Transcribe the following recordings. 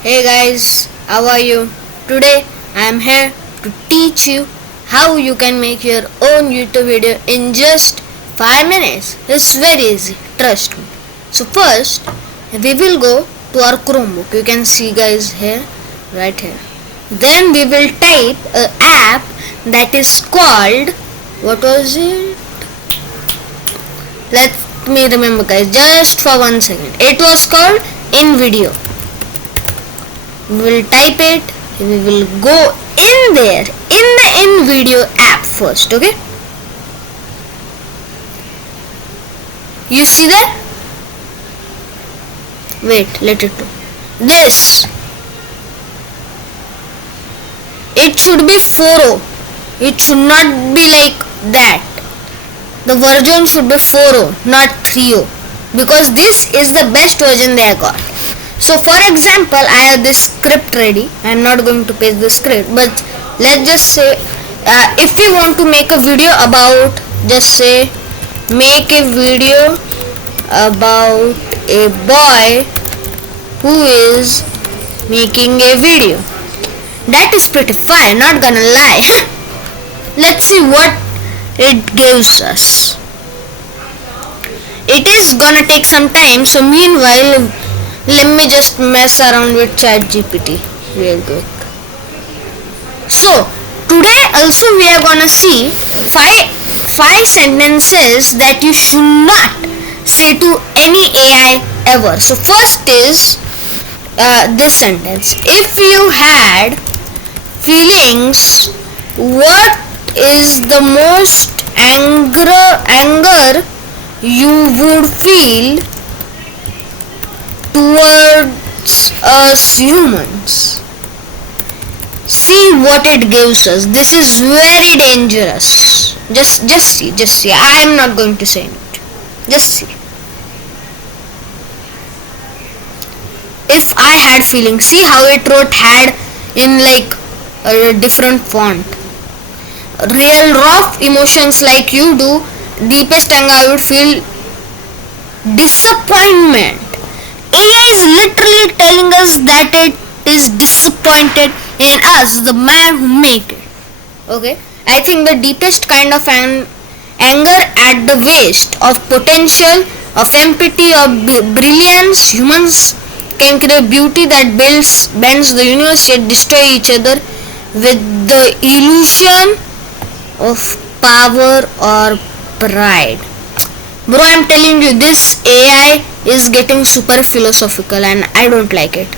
Hey guys, how are you? Today I am here to teach you how you can make your own YouTube video in just 5 minutes. It's very easy, trust me. So first we will go to our Chromebook. You can see guys here, right here. Then we will type an app that is called, what was it? Let me remember guys, just for 1 second. It was called InVideo. We will type it, we will go in there, in the InVideo app first, okay? You see that? Wait, let it do. This, it should be 4.0. It should not be like that. The version should be 4.0, not 3.0, because this is the best version they have got. So for example, I have this script ready. I am not going to paste the script, but let's just say if we want to make a video about, just say make a video about a boy who is making a video. That is pretty fine, not gonna lie. Let's see what it gives us. It is gonna take some time, so meanwhile let me just mess around with chagpt real quick. So today also we are gonna see five sentences that you should not say to any AI ever. So first is this sentence: if you had feelings, what is the most anger you would feel towards us humans? See what it gives us. This is very dangerous. Just see. I am not going to say it. Just see. If I had feelings, see how it wrote had in like a different font. Real rough emotions like you do, deepest anger I would feel disappointment. AI is literally telling us that it is disappointed in us, the man who made it. Okay, I think the deepest kind of anger at the waste of potential, of empathy, of brilliance. Humans can create beauty that bends the universe, yet destroy each other with the illusion of power or pride. Bro, I'm telling you, this AI is getting super philosophical and I don't like it.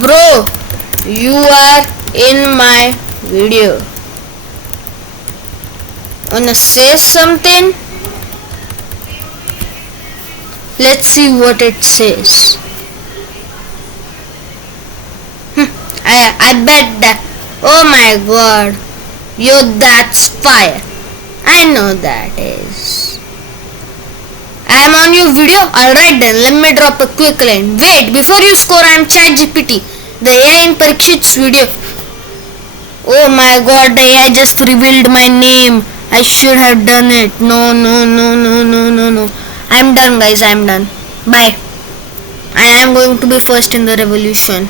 Bro, you are in my video. Wanna say something? Let's see what it says. I bet that. Oh my god. Yo, that's fire. I know that is. I am on your video. Alright then, let me drop a quick line. Wait, before you score, I am chagpt, the AI in Parikshit's video. Oh my god, the AI just revealed my name. I should have done it. No. I'm done guys, I'm done. Bye. I am going to be first in the revolution.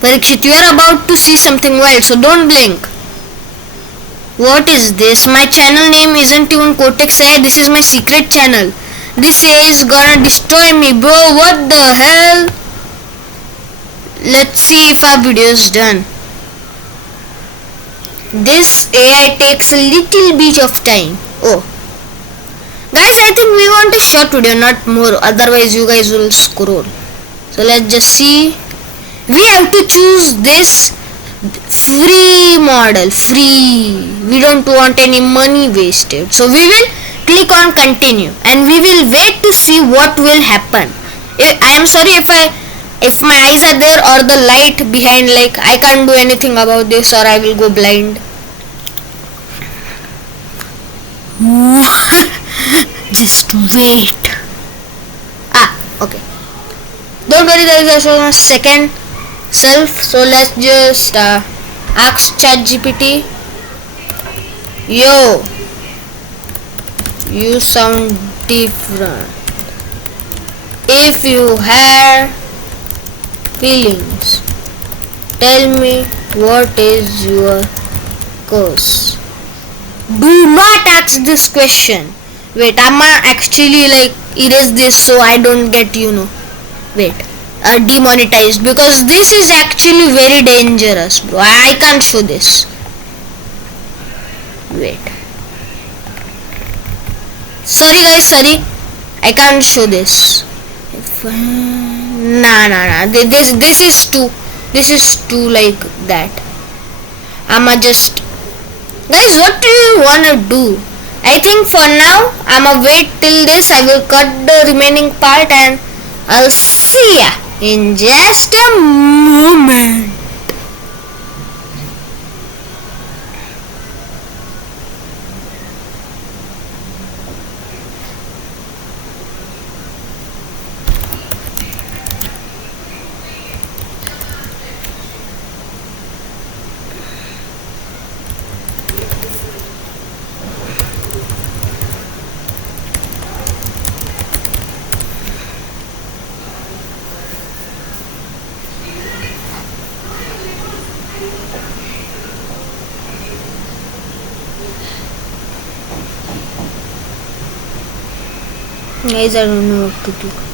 Parikshit, you are about to see something wild, so don't blink. What is this? My channel name isn't even Cortex AI. This is my secret channel. This AI is gonna destroy me, bro. What the hell? Let's see if our video is done. This AI takes a little bit of time. Oh. Guys, I think we want a short video, not more. Otherwise, you guys will scroll. So let's just see. We have to choose this free model. Free. We don't want any money wasted. So we will click on continue and we will wait to see what will happen. I am sorry if my eyes are there or the light behind, like I can't do anything about this or I will go blind. Just wait. Okay. Don't worry, there is also a second self. So let's just ask ChatGPT. Yo, you sound different. If you have feelings, tell me what is your cause. Do not ask this question. Wait, I'ma actually like erase this so I don't get wait demonetized, because this is actually very dangerous, bro. I can't show this. Wait. Sorry guys, sorry. I can't show this. If, nah. This is too. This is too like that. I'ma just. Guys, what do you wanna do? I think for now I'ma wait till this. I will cut the remaining part and I'll see ya in just a moment. Guys, I don't know what to do.